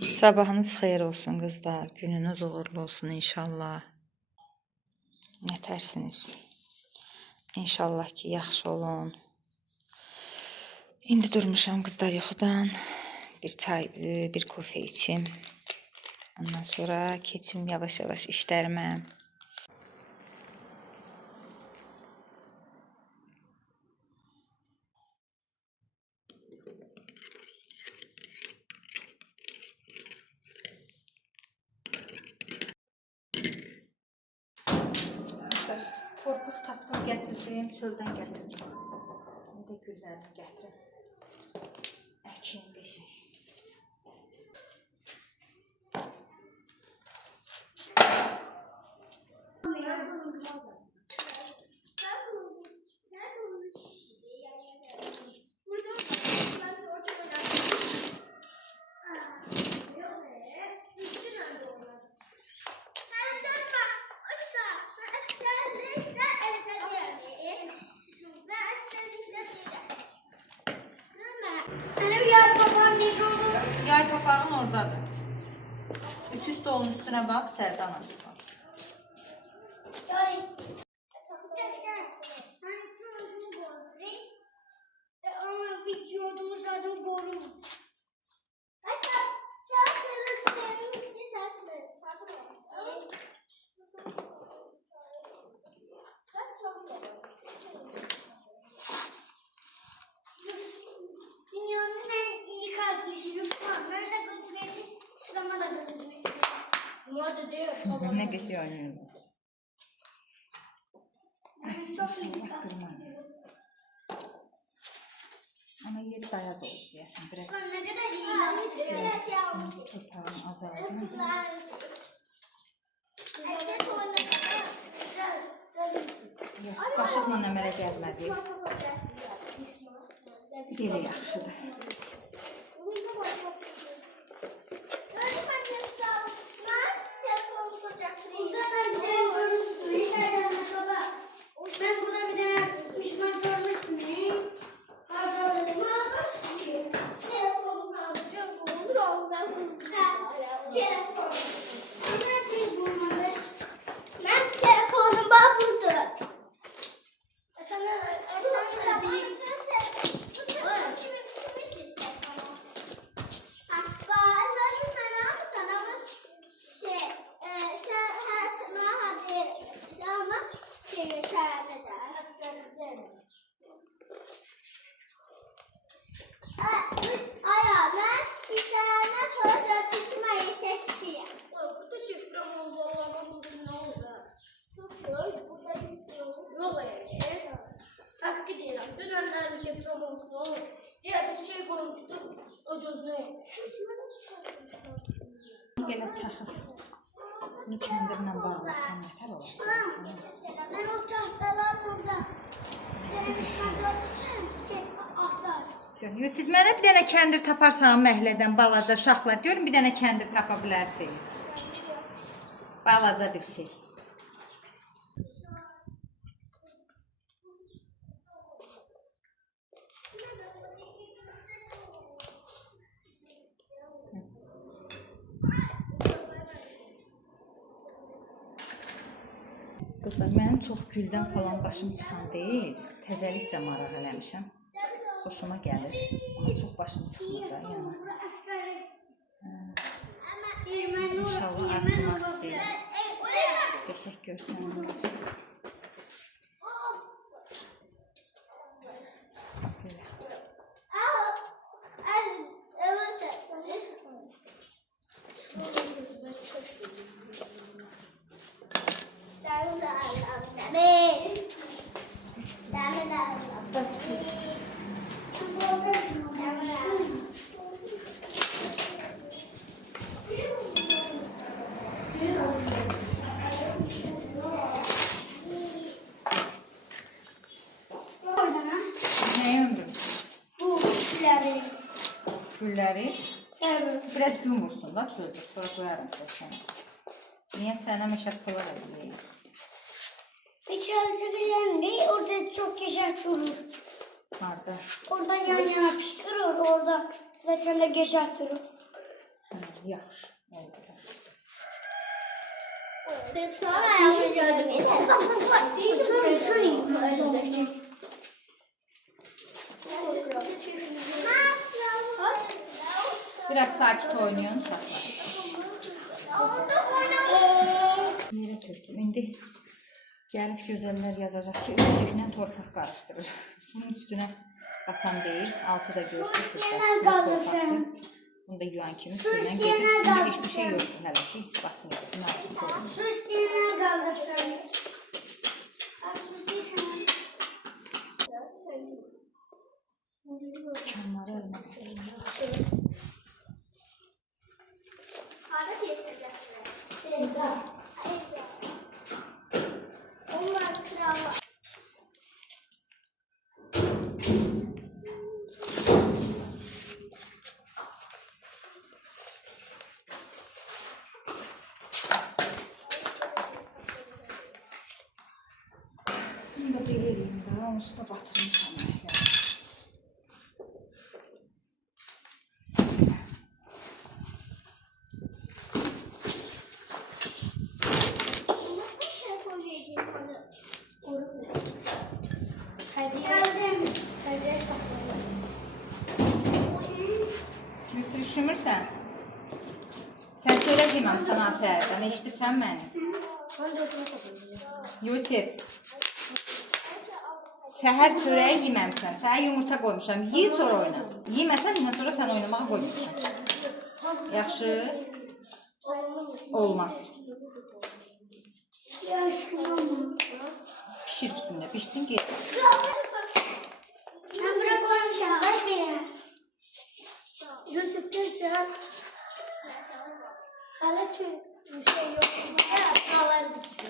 Sabahınız xeyir olsun kızlar. Gününüz uğurlu olsun inşallah. Ne tersiniz? İnşallah ki yaxşı olun. İndi durmuşam kızlar yuxudan. Bir çay, bir kofe içim. Ondan sonra keçim yavaş yavaş işlerime. Torpaq tapdım, gətirdim, çöldən gətirdim. Bir də güllərini gətirəm. Əkin beşik. Yay papağın oradadır. Ütü stolun üstüne bak, Sərdan atır. Ne geçiyor oynuyorum. İnşallah durmayın. Ama yeri bayaz oldu diyesen. Biraz toprağın azaldı. Yok, qaşıqla əmələ gəlmədi. Belə yaxşıdır. Gelip taşıp bunu kendirle bağlasam yeter olur. Ben o tahtalar burada. Yusuf, mənə bir dənə kəndir taparsan məhlədən balaca uşaqlar. Görün bir dənə kəndir tapa bilərsiniz. Balaca bir şey. Qızlar, mənim çox güldən falan başım çıxan deyil. Təzəlikcə maraq eləmişəm. Xoşuma gəlir. Amma çox başım çıxmır da, yəni. İnşallah artmaq istəyir. Qəşək görsənlər. Gülləri biraz gün vursun da çöldə, sonra qoyarım sənə. Niyə sənə məşəqçılar edəyik? Meşalcı gelemiyor, orada çok yaşak durur. Harada? Orada yan yana piştirir, orada Zaten de geç attırım. Yaxşı. Oldu. Sonra ayağımı gördüm. Biraz sakit oynayın uşaqlar. Nerə tökdüm? İndi gəlib gözəllər yazacaq ki, üstlüklə torpaq qarışdırır. Bunun üstünə qatan deyil, altı da görsünüz. Bunu da yuan kimi üstündən gedir. Üstündə hiçbir şey yoxdur hələ ki, batmıyor. Su istəyənlər qaldırsın. Su istəyənlər. Onları ölmək. Arada kesəcəklər. Onlar sıralar. Bunu da belə eləyim də, onu üstə batırmışam. Yusuf, üşümürsən? Sən söylə deməm sana səhərdən, eşitirsən məni? Yusuf, səhər çörəyi yeməmsən, səhər yumurta qoymuşam, yi sonra oyna. Yeməsən, yine sonra sən oynamağa qoymuşam. Yaxşı? Olmaz. Pişir üstündə, pişsin ki. Ben bura koymuşam, bak beni. Yusuf Gülcan. Hala bir şey yok. Buralar bir sürü.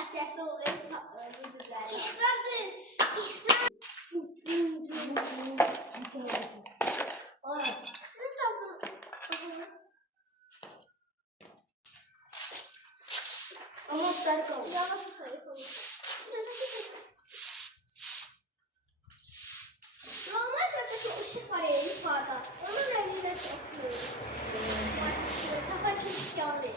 Asiyette oluyor. İşlendi. İşlendi. Ama sert oldu. Normalde bir ışık var ya yukarıda. Onun renginde takıyoruz. Kafa çok yandı.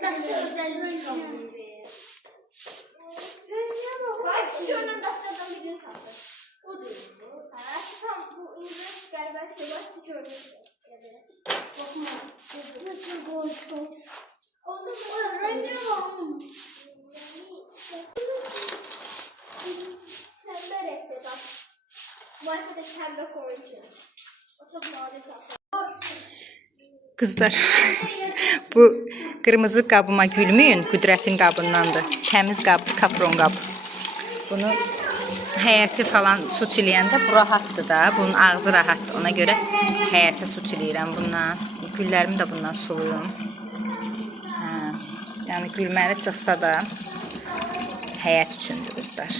Taşta özellik kalmış. Kaç çocuğunun taştadan bir gün kaldı. O diyor. Ha, tam bu İngiliz galiba kıyafet çocuğu. Bakma. Nasıl boş. Onu bu rengi var. Pembe renkte bak. Bu arkada pembe koyunca. O çok nadir kaldı. Qızlar, bu qırmızı qabıma gülməyin, Qüdrətin qabındandır. Təmiz qab, kapron qab. Bunu həyəti falan su çiləyəndə bu rahatdır da, bunun ağzı rahatdır. Ona görə həyətə su çiləyirəm bundan. Güllərimi də bundan suluyum. Yəni gülməli çıxsa da həyət üçündür qızlar.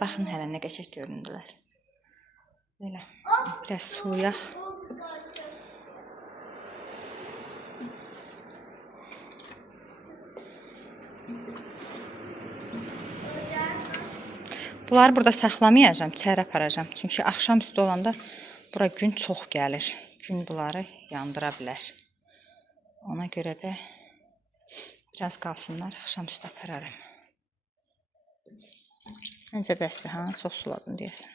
Baxın hələ nə qəşəng göründülər. Böyle biraz suyaq. Bunları burada saxlamayacağım, çərə aparacağım. Çünki axşam üstü olanda bura gün çox gəlir. Gün bunları yandıra bilər. Ona görə də biraz qalsınlar, axşam üstü apararım. Məncə bəsdir, ha? Çox suladım deyəsən.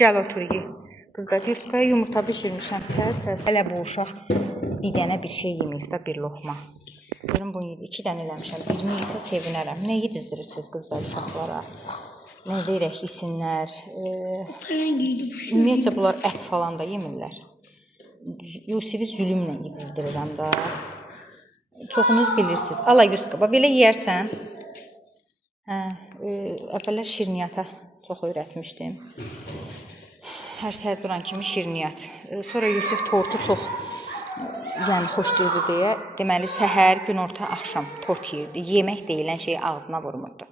Gəl otur ye. Qızlar, Yuskaya yumurta bişirmişəm səhər. Hələ bu uşaq bir dənə bir şey yeməyib də, bir loxma. Görün bunu yedi. 2 dənə eləmişəm. Birini isə sevinərəm. Nə yedizdirirsiniz qızlar uşaqlara? Nə verək yesinlər? Ümumiyyətcə bunlar ət falan da yemirlər. Yusifi zülümlə yedizdirirəm da. Çoxunuz bilirsiniz. Ala Yuskaba, belə yeyərsən. Əvvəllər şirniyyata çox öyrətmişdim. Hər səhər duran kimi şirniyyat. Sonra Yusif tortu çox yəni xoşdurdu deyə, deməli səhər, günorta, axşam tort yeyirdi. Yemək deyilən şeyi ağzına vurmurdu.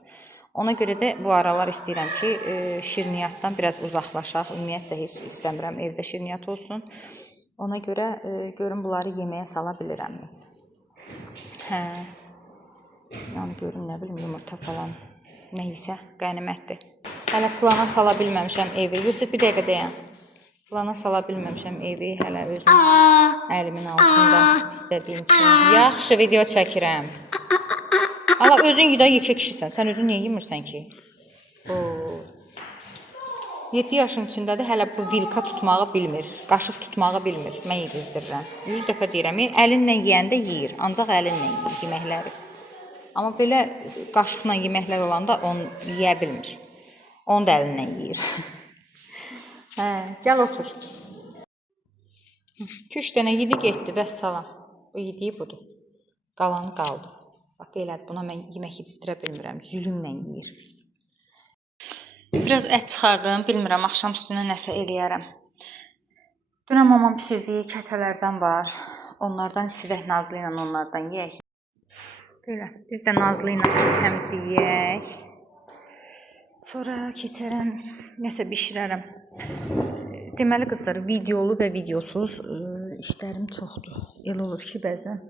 Ona görə də bu aralar istəyirəm ki, şirniyyatdan biraz uzaqlaşaq. Ümumiyyətcə heç istəmirəm evdə şirniyyat olsun. Ona görə görün bunları yeməyə sala bilirəmmi? Hə. Yəni görün nə bilim yumurta falan nəysə qənimətdir. Hələ plana sala bilməmişəm evi. Yusuf bir dəqiqə dayan. Plana sala bilməmişəm evi hələ özüm əlimin altında istədiyim kimi. Yaxşı video çəkirəm. Ala özün yuda yekə kişisən. Sən özün niyə yemirsən ki? 7 yaşın içindədir, hələ bu vilka tutmağı bilmir. Qaşıq tutmağı bilmir. Mən yedizdirirəm. 100 dəfə deyirəm, əlinlə yeyəndə yeyir. Ancaq əlinlə yeyir yeməkləri. Amma belə qaşıqla yeməklər olanda onu yeyə bilmir. Onu da əlinlə yeyir. Hə, gəl otur. 2-3 dənə yedi getdi, vəssalam. O yediyi budur. Qalanı qaldı. Bax, elədir, buna mən yemək yedizdirə bilmirəm. Zülümlə yeyir. Biraz ət çıxardım, bilmirəm, axşam üstünə nəsə eləyərəm. Dünən mamam pişirdiyi kətələrdən var. Onlardan istəyək Nazlı ilə onlardan yeyək. Belə, biz də Nazlı ilə təmizi yeyək. Sonra keçərəm, nəsə bişirərəm. Deməli qızlar, videolu və videosuz işlərim çoxdur. Elə olur ki, bəzən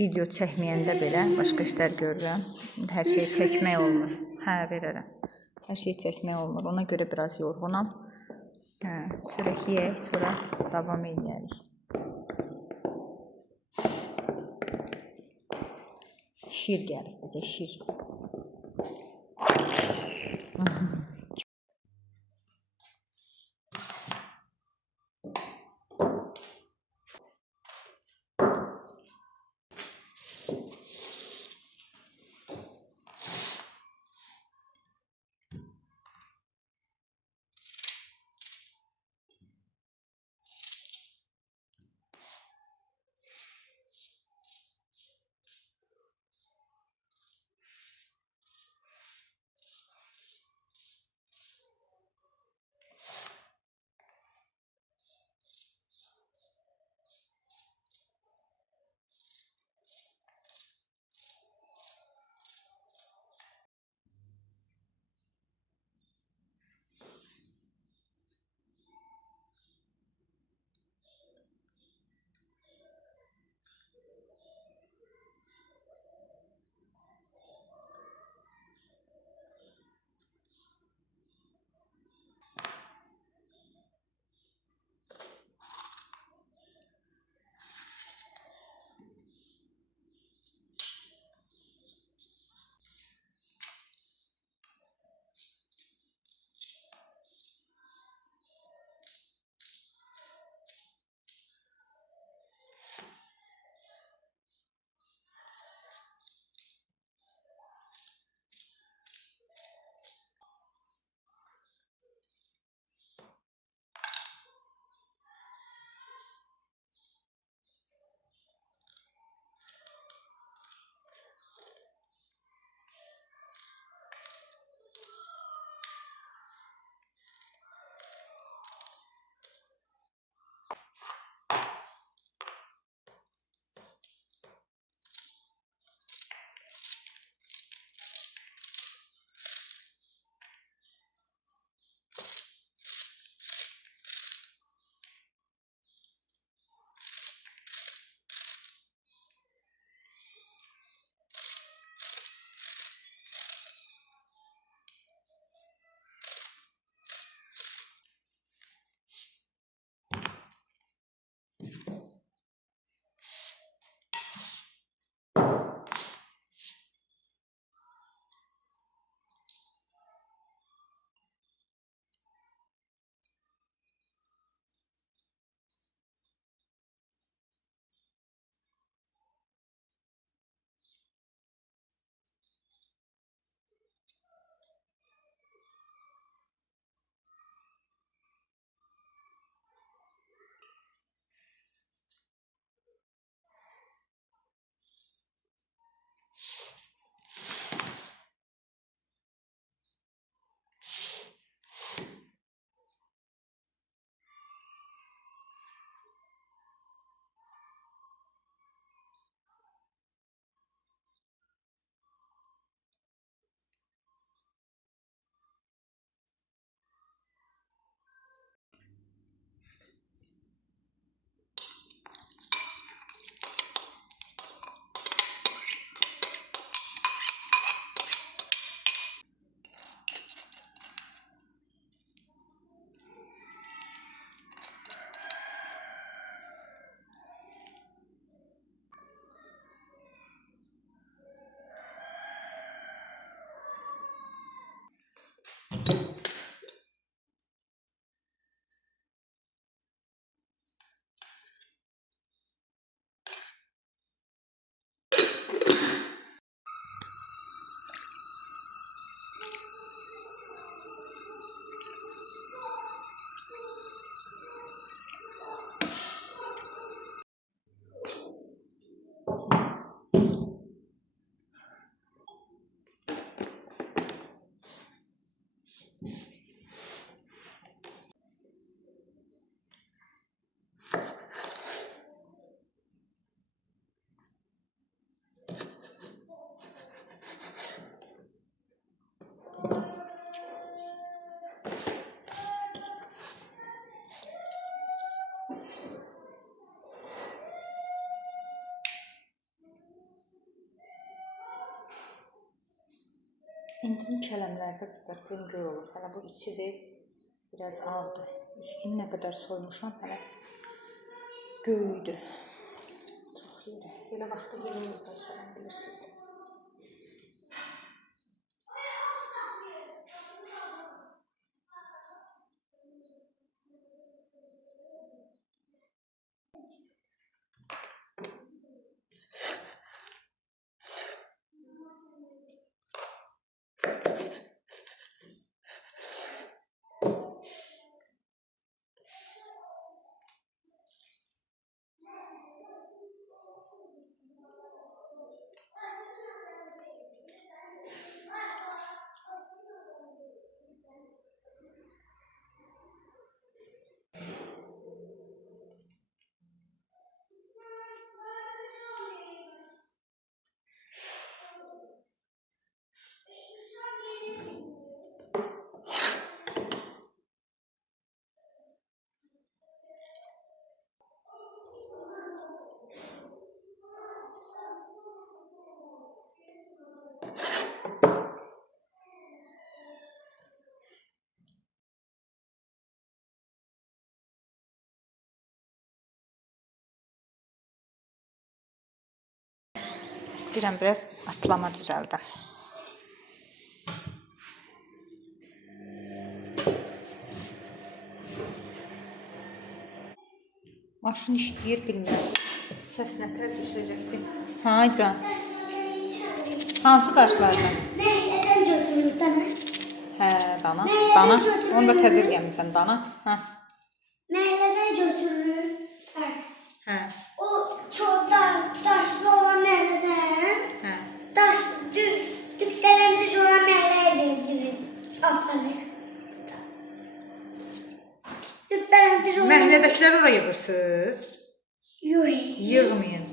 video çəkməyəndə belə başqa işlər görürəm. Hər şeyi çəkmək olmur. Hə, verərəm. Hər şeyi çəkmək olmur. Ona görə biraz yorğunam. Hə, çörək yeyək, sonra davam edərik. Şir gəlib bizə, şir. Hindinin kələmlərdə qızlar gömgör olur. Hələ bu içidir, biraz ağdır. Üstünü nə qədər soymuşam, hələ göydür. Çox yeri. Belə vaxtı yeri yurda gələn bilirsiniz. İstəyirəm biraz atlama düzəldim. Maşın işləyir, bilmirəm. Səs nətər düşəcəkdir. Ha, can. Hansı daşlardan? Məhəllədən götürür dana. Hə, dana. Dana. Onu da təzir gəlmişsən, dana. Hə. Məhəllədən götürür. Hə. O çok daşlı olan məhəllədən Hə. daş düklərən düş olan məhəlləyə gezdirir. Aparır. Düklərən düş olan Məhəllədəkiləri oraya yığırsınız. Yoy. Yığmayın.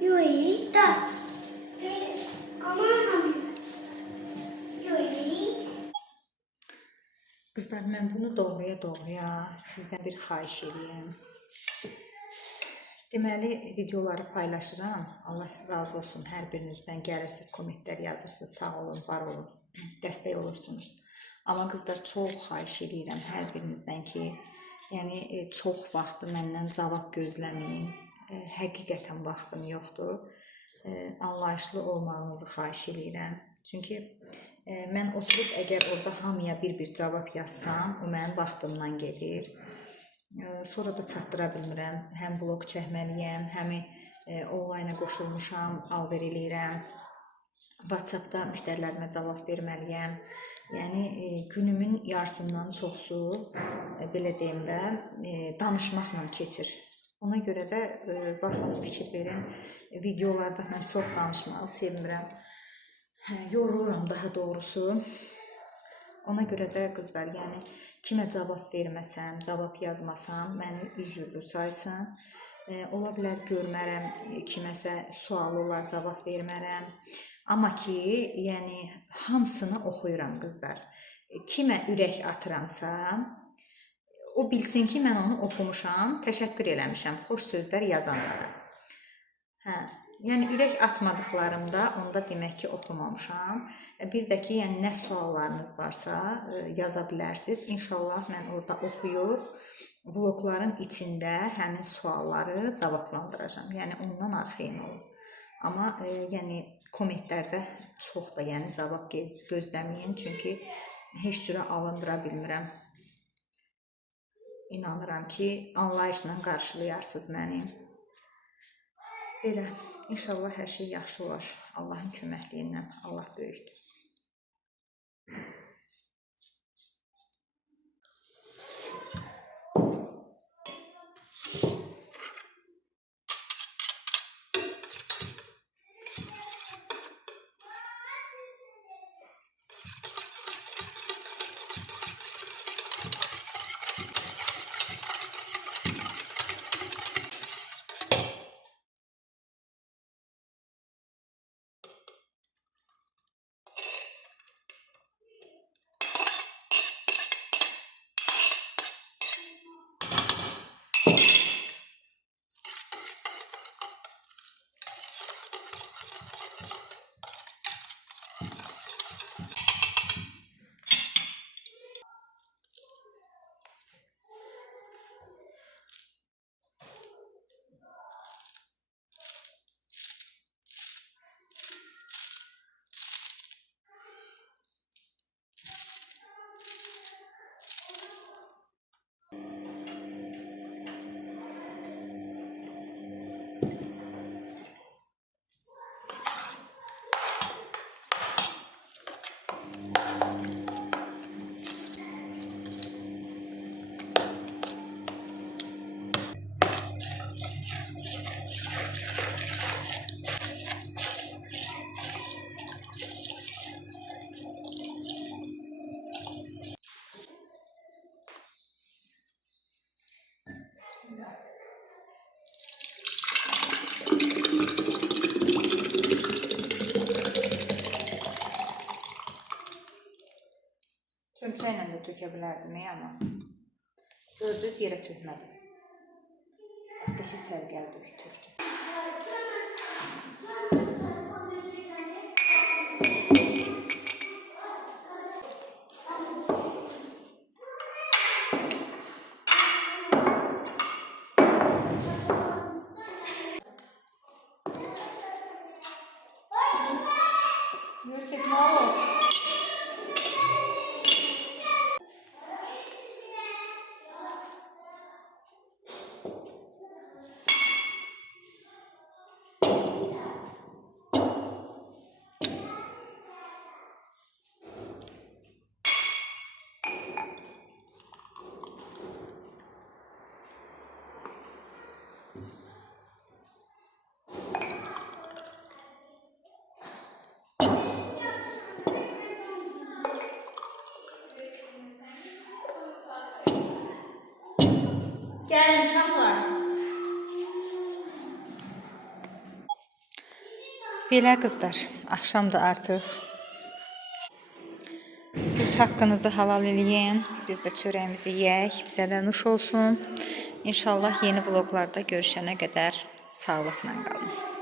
Yoy da. Aman. Yoy. Qızlar, mən bunu doğruya sizdən bir xahiş edeyim. Deməli, videoları paylaşıram. Allah razı olsun hər birinizdən. Gəlirsiniz, kommentlər yazırsınız. Sağ olun, var olun. Dəstək olursunuz. Amma qızlar, çox xahiş edirəm hər birinizdən ki, yəni çox vaxtı məndən cavab gözləməyin. Həqiqətən vaxtım yoxdur. Anlayışlı olmağınızı xahiş edirəm. Çünki mən oturub əgər orada hamıya bir cavab yazsam, o mənim vaxtımdan gedir. Sonra da çatdıra bilmirəm. Həm vlog çəkməliyəm, həm onlayna qoşulmuşam, alver eləyirəm. WhatsApp-da müştərilərimə cavab verməliyəm. Yəni günümün yarısından çoxsu, belə deyim də, danışmaqla keçir. Ona görə də baxın, fikir verin. Videolarda mən çox danışmağı sevmirəm. Yoruluram daha doğrusu. Ona görə də qızlar, yəni kimə cavab verməsəm, cavab yazmasam, məni üzürlü saysın. Ola bilər görmərəm, kiməsə sualı olar, cavab vermərəm. Amma ki, yəni hamısını oxuyuram qızlar. Kimə ürək atıramsa, o bilsin ki, mən onu oxumuşam, təşəkkür eləmişəm, xoş sözlər yazanlara. Hə. Yəni ürək atmadıqlarımda onda demək ki, oxumamışam. Bir də ki, yəni nə suallarınız varsa yaza bilərsiniz. İnşallah mən orada oxuyub vlogların içində həmin sualları cavablandıracağam. Yəni ondan arxayın olun. Amma yəni kommentlərdə çox da yəni cavab gözləməyin, çünki heç cürə alındıra bilmirəm. İnanıram ki, anlayışla qarşılayarsınız məni. Belə, inşallah hər şey yaxşı olar. Allahın köməkliyindən. Allah böyükdür. Çömçə ilə də tökə bilərdim, amma gördünüz, yerə tökmədim. Qəşəng səliqəli tökdüm. Yusuf, nə olur? Gəlin uşaqlar. Belə qızlar, axşamdır artıq. Öz haqqınızı halal eləyin. Biz də çörəyimizi yeyək, bizə də nuş olsun. İnşallah yeni vloglarda görüşənə qədər sağlıqla qalın.